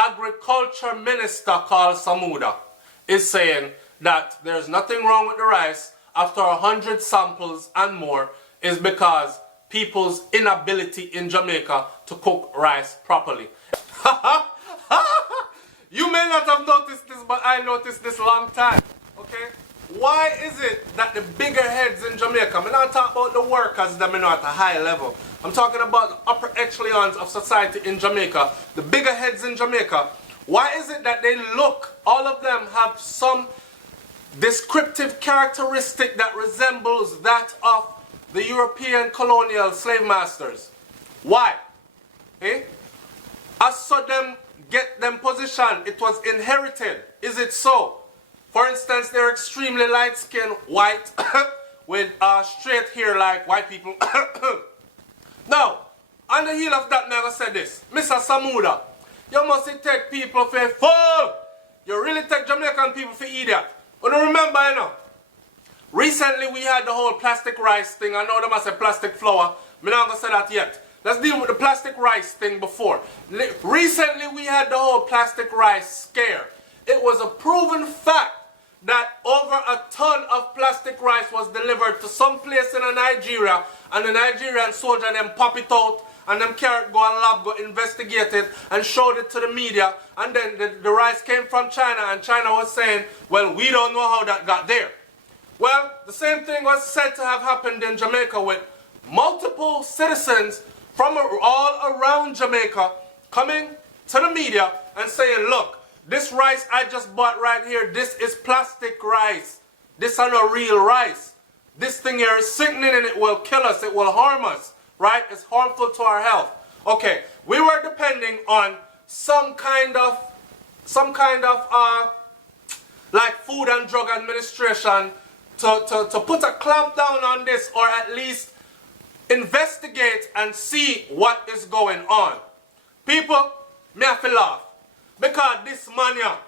agriculture minister called Samuda is saying that there's nothing wrong with the rice after 100 samples and more is because people's inability in Jamaica to cook rice properly. You may not have noticed this, but I noticed this long time. Okay? Why is it that the bigger heads in Jamaica, I'm not talking about the workers that are at a high level, I'm talking about the upper echelons of society in Jamaica, the bigger heads in Jamaica, why is it that they look, all of them have some descriptive characteristic that resembles that of the European colonial slave masters? Why? Eh? As so them get them position, it was inherited. Is it so? For instance, they're extremely light-skinned, white, with straight hair like white people. Now, on the heel of that, I'm going to say this. Mr. Samuda, you must take people for a fool. You really take Jamaican people for idiot. But remember, you know, recently we had the whole plastic rice thing. I know they must say plastic flour. I'm not going to say that yet. Let's deal with the plastic rice thing before. Recently we had the whole plastic rice scare. It was a proven fact that over a ton of plastic rice was delivered to some place in Nigeria, and the Nigerian soldier then pop it out and them carrot go and lab, go investigate it and showed it to the media, and then the rice came from China, and China was saying, well, we don't know how that got there. Well, the same thing was said to have happened in Jamaica with multiple citizens from all around Jamaica coming to the media and saying, look, this rice I just bought right here, this is plastic rice. This is not real rice. This thing here is sickening and it will kill us, it will harm us, right? It's harmful to our health. Okay, we were depending on some kind of like Food and Drug Administration to put a clamp down on this, or at least investigate and see what is going on. People, me have to laugh. Because this man here,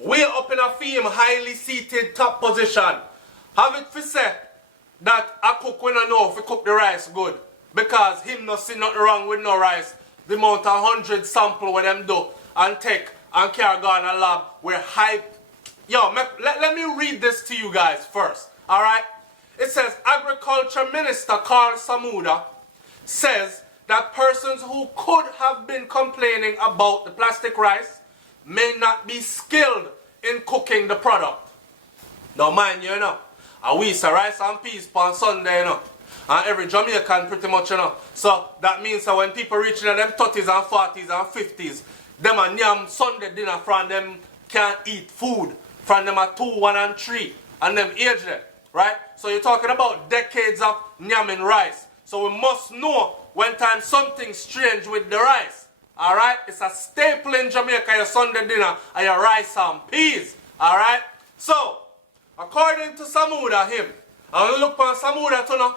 way up in a fame, highly seated top position, have it for say that a cook when I know if he cook the rice good. Because him not see nothing wrong with no rice. The amount of 100 sample what them do and take and carry go in a lab, we're hype. Yo, let me read this to you guys first, alright? It says, Agriculture Minister Carl Samuda says that persons who could have been complaining about the plastic rice may not be skilled in cooking the product. Now mind you, know, we eat rice and peas on Sunday, you know, and every Jamaican pretty much, you know. So that means that when people reach in them 30s and 40s and 50s, them and yam Sunday dinner from them can't eat food from them at 2, 1 and 3 and them age there, right? So you're talking about decades of yamming rice. So we must know when time something strange with the rice. Alright? It's a staple in Jamaica, your Sunday dinner, and your rice and peas. Alright? So, according to Samuda, him, and we look on Samuda too now,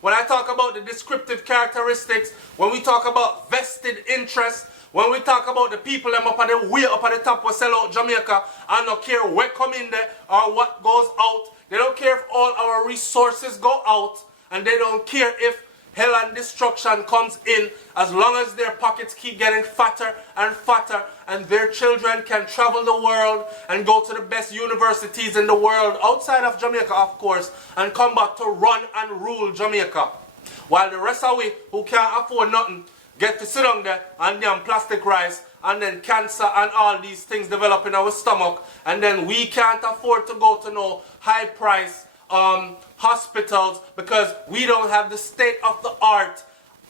when I talk about the descriptive characteristics, when we talk about vested interests, when we talk about the people them up at the way up at the top will sell out Jamaica and don't care what come in there or what goes out. They don't care if all our resources go out, and they don't care if hell and destruction comes in, as long as their pockets keep getting fatter and fatter and their children can travel the world and go to the best universities in the world, outside of Jamaica of course, and come back to run and rule Jamaica. While the rest of we who can't afford nothing get to sit down there and damn plastic rice, and then cancer and all these things develop in our stomach, and then we can't afford to go to no high price hospitals because we don't have the state-of-the-art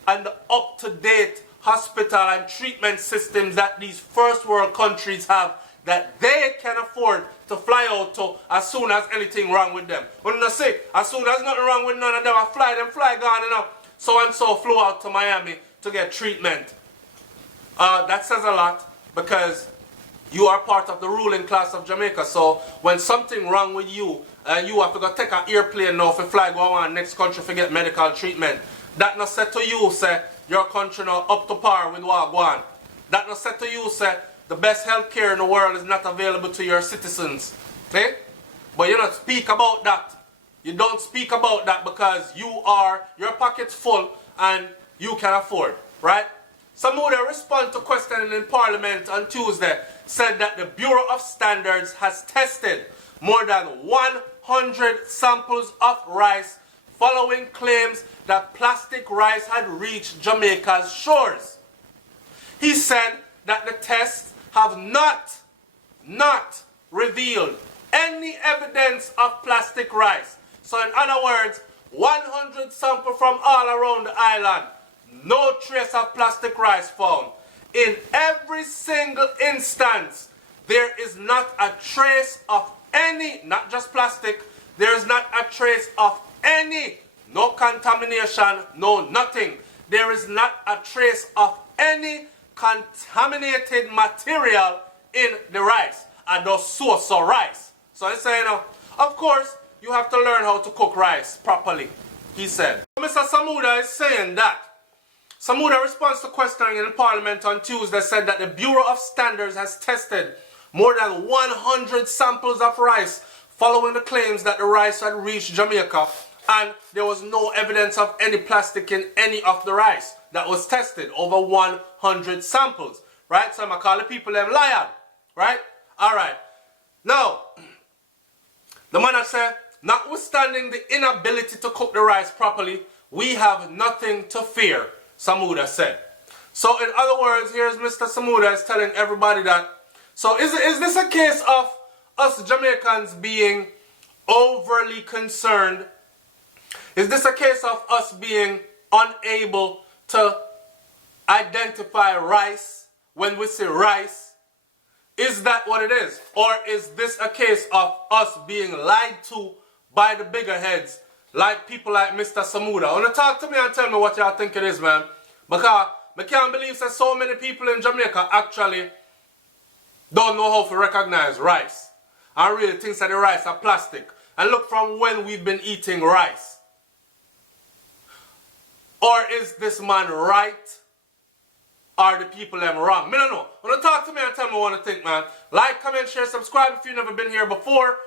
and the up-to-date hospital and treatment systems that these first world countries have, that they can afford to fly out to as soon as anything wrong with them. When I say, as soon as nothing wrong with none of them, I fly gone enough. So and so flew out to Miami to get treatment. That says a lot, because you are part of the ruling class of Jamaica. So when something wrong with you, you have to go take an airplane now for fly go on next country for get medical treatment. That not said to you, say, your country now up to par with what go on. That not said to you, say, the best health care in the world is not available to your citizens. Okay? But you don't speak about that. You don't speak about that because your pocket's full and you can afford, right? Samuda responded to questioning in Parliament on Tuesday, said that the Bureau of Standards has tested more than 100 samples of rice following claims that plastic rice had reached Jamaica's shores. He said that the tests have not revealed any evidence of plastic rice. So in other words, 100 samples from all around the island, no trace of plastic rice found. In every single instance, there is not a trace of any, not just plastic, there is not a trace of any, no contamination, no nothing. There is not a trace of any contaminated material in the rice, and those source of rice. So I say, of course, you have to learn how to cook rice properly, he said. Mr. Samuda is saying that. Samuda responds to questioning in Parliament on Tuesday said that the Bureau of Standards has tested more than 100 samples of rice following the claims that the rice had reached Jamaica, and there was no evidence of any plastic in any of the rice that was tested, over 100 samples, right? So I'm going to call the people them liar, right? All right. Now, the man has said, notwithstanding the inability to cook the rice properly, we have nothing to fear, Samuda said. So in other words, here's Mr. Samuda is telling everybody that, so is this a case of us Jamaicans being overly concerned? Is this a case of us being unable to identify rice when we say rice? Is that what it is? Or is this a case of us being lied to by the bigger heads, like people like Mr. Samuda? Wanna talk to me and tell me what y'all think it is, man? Because I can't believe that so many people in Jamaica actually don't know how to recognize rice. I really think that the rice are plastic. And look from when we've been eating rice. Or is this man right? Are the people them wrong? Me don't know. Wanna talk to me and tell me what you think, man. Like, comment, share, subscribe if you've never been here before.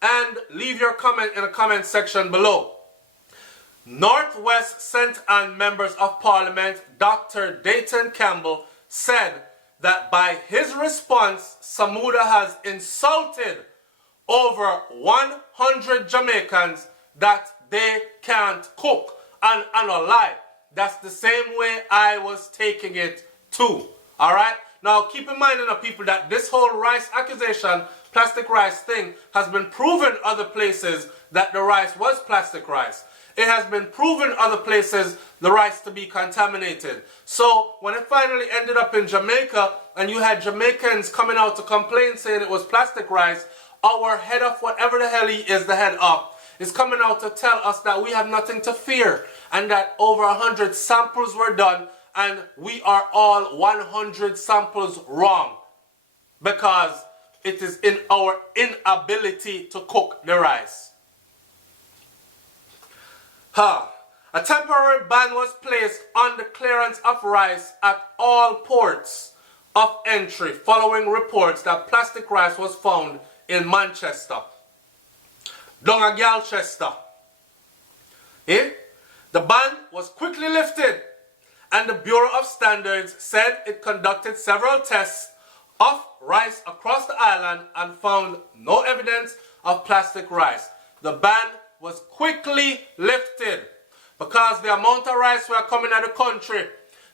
And leave your comment in the comment section below. Northwest St. Ann members of Parliament, Dr. Dayton Campbell, said that by his response, Samuda has insulted over 100 Jamaicans that they can't cook. And no lie, that's the same way I was taking it too. Alright? Now keep in mind, people, that this whole rice accusation, plastic rice thing, has been proven other places that the rice was plastic rice. It has been proven other places the rice to be contaminated. So when it finally ended up in Jamaica and you had Jamaicans coming out to complain saying it was plastic rice, our head of whatever the hell he is the head of is coming out to tell us that we have nothing to fear and that over 100 samples were done and we are all 100 samples wrong because it is in our inability to cook the rice. A temporary ban was placed on the clearance of rice at all ports of entry following reports that plastic rice was found in Manchester, down a Galchester. The ban was quickly lifted and the Bureau of Standards said it conducted several tests of rice across the island and found no evidence of plastic rice. The ban was quickly lifted because the amount of rice were coming out of the country,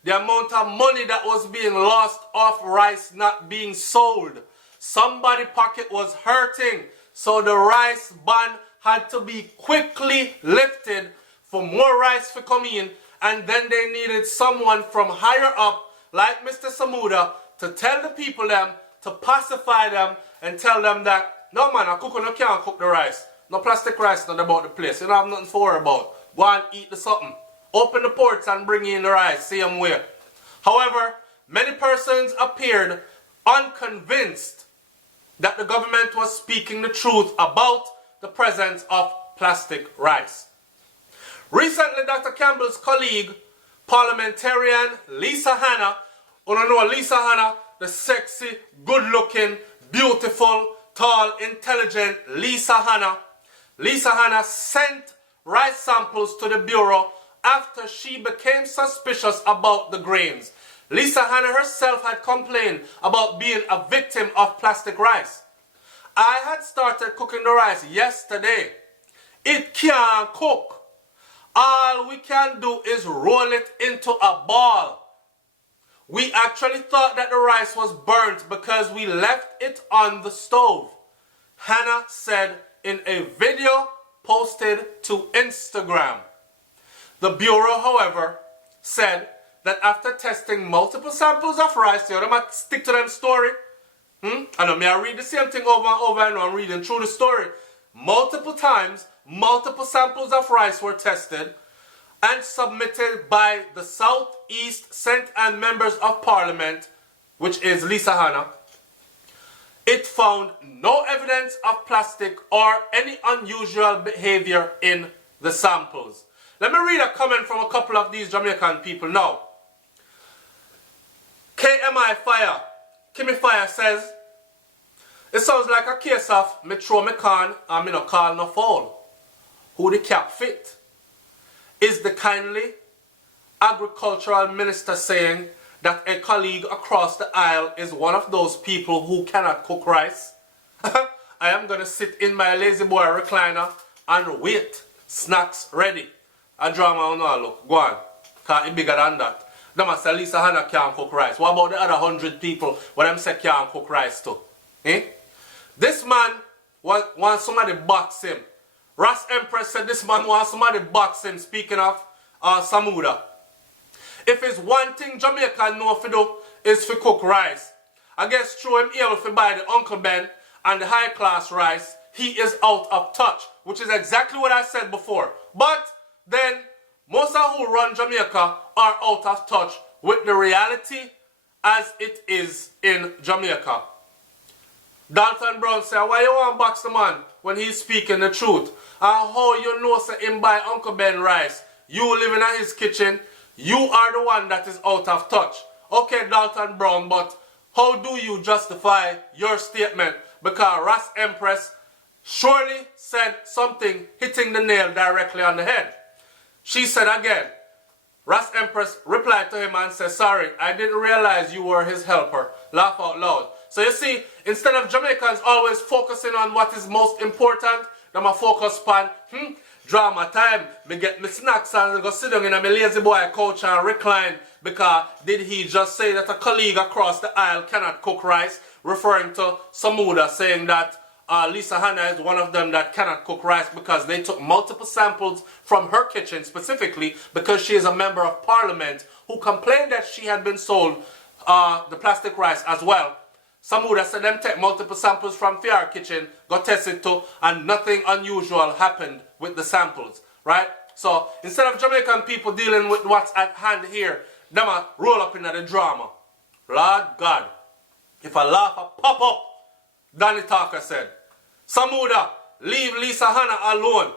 the amount of money that was being lost off rice not being sold, somebody's pocket was hurting, so the rice ban had to be quickly lifted for more rice to come in, and then they needed someone from higher up like Mr. Samuda to tell the people them, to pacify them and tell them that no man, you can't cook the rice. No plastic rice not about the place. You don't have nothing to worry about. Go and eat the something. Open the ports and bring in the rice. Same way. However, many persons appeared unconvinced that the government was speaking the truth about the presence of plastic rice. Recently, Dr. Campbell's colleague, parliamentarian Lisa Hanna, you know Lisa Hanna, the sexy, good-looking, beautiful, tall, intelligent Lisa Hanna. Lisa Hanna sent rice samples to the Bureau after she became suspicious about the grains. Lisa Hanna herself had complained about being a victim of plastic rice. I had started cooking the rice yesterday. It can't cook. All we can do is roll it into a ball. We actually thought that the rice was burnt because we left it on the stove, Hannah said in a video posted to Instagram. The Bureau, however, said that after testing multiple samples of rice, you know, I stick to them story. I know me, I read the same thing over and over, and I'm reading through the story. Multiple times, multiple samples of rice were tested and submitted by the Southeast St. Anne Members of Parliament, which is Lisa Hanna. It found no evidence of plastic or any unusual behavior in the samples. Let me read a comment from a couple of these Jamaican people now. KMI Fire, Kimmy Fire says, it sounds like a case of me throw me can and me no call no foul. Who the cap fit? Is the kindly agricultural minister saying that a colleague across the aisle is one of those people who cannot cook rice? I am going to sit in my lazy boy recliner and wait. Snacks ready. A drama on all look. Go on. Because it's bigger than that. Them say Lisa Hanna can't cook rice. What about the other 100 people what them say can't cook rice too? Eh? This man wants somebody box him. Ras Empress said this man wants somebody box him, speaking of Samuda. If it's one thing Jamaica know to do is to cook rice, I guess through him able to buy the Uncle Ben and the high class rice, he is out of touch, which is exactly what I said before. But then most of who run Jamaica are out of touch with the reality as it is in Jamaica. Dalton Brown said, why you want to box the man when he's speaking the truth? And how you know say him buy Uncle Ben rice? You living in his kitchen, you are the one that is out of touch. Okay, Dalton Brown, but how do you justify your statement? Because Ras Empress surely said something hitting the nail directly on the head. She said again, Ras Empress replied to him and said, sorry, I didn't realize you were his helper. Laugh out loud. So you see, instead of Jamaicans always focusing on what is most important, them a focus on, drama time, me get me snacks and go sit down in a lazy boy couch and recline because did he just say that a colleague across the aisle cannot cook rice, referring to Samuda saying that Lisa Hanna is one of them that cannot cook rice because they took multiple samples from her kitchen specifically because she is a member of parliament who complained that she had been sold the plastic rice as well. Samuda said them take multiple samples from Fiar kitchen, got tested too, and nothing unusual happened with the samples, right? So instead of Jamaican people dealing with what's at hand here, them a roll up into the drama. Lord God, if I laugh, I pop up, Danny Talker said. Samuda, leave Lisa Hanna alone.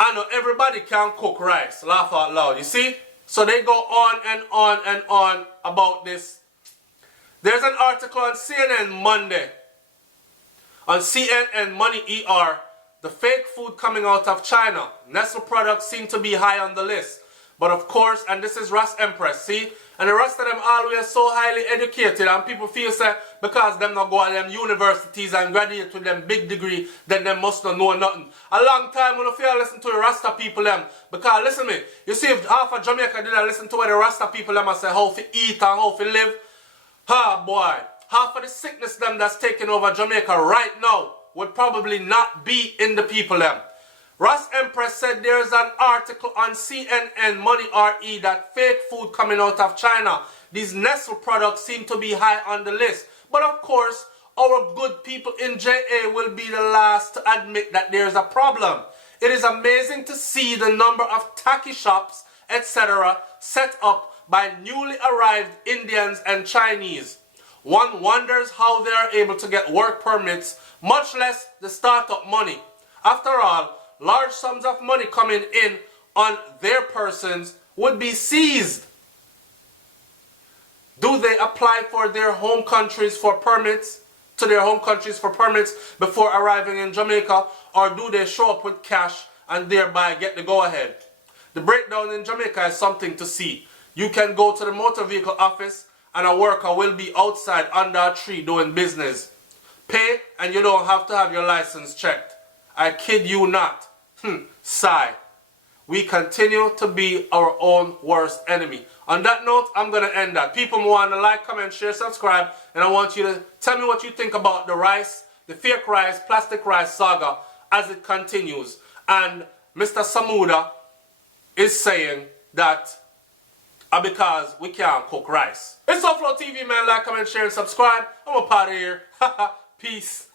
I know everybody can cook rice. Laugh out loud, you see? So they go on and on and on about this. There's an article on CNN Monday, on CNN Money ER, the fake food coming out of China. Nestle products seem to be high on the list. But of course, and this is Ras Empress, see? And the rest of them always so highly educated and people feel say because them not go to them universities and graduate with them big degree, then them must not know nothing. A long time when you feel listen to the Rasta people them. Because listen me, you see if half of Jamaica did listen to what the Rasta people them and say how to eat and how to live, boy, half of the sickness them that's taking over Jamaica right now would probably not be in the people them. Ras Empress said there's an article on CNN Money RE that fake food coming out of China. These Nestle products seem to be high on the list. But of course, our good people in JA will be the last to admit that there's a problem. It is amazing to see the number of tacky shops, etc. set up by newly arrived Indians and Chinese. One wonders how they are able to get work permits, much less the startup money. After all, large sums of money coming in on their persons would be seized. Do they apply for their home countries for permits, to their home countries for permits before arriving in Jamaica, or do they show up with cash and thereby get the go-ahead? The breakdown in Jamaica is something to see. You can go to the motor vehicle office and a worker will be outside under a tree doing business. Pay and you don't have to have your license checked. I kid you not. Sigh. We continue to be our own worst enemy. On that note, I'm going to end that. People want to like, comment, share, subscribe. And I want you to tell me what you think about the rice, the fake rice, plastic rice saga as it continues. And Mr. Samuda is saying that because we can't cook rice. It's SouFLoTV, man. Like, comment, share, and subscribe. I'm a part of here. Peace.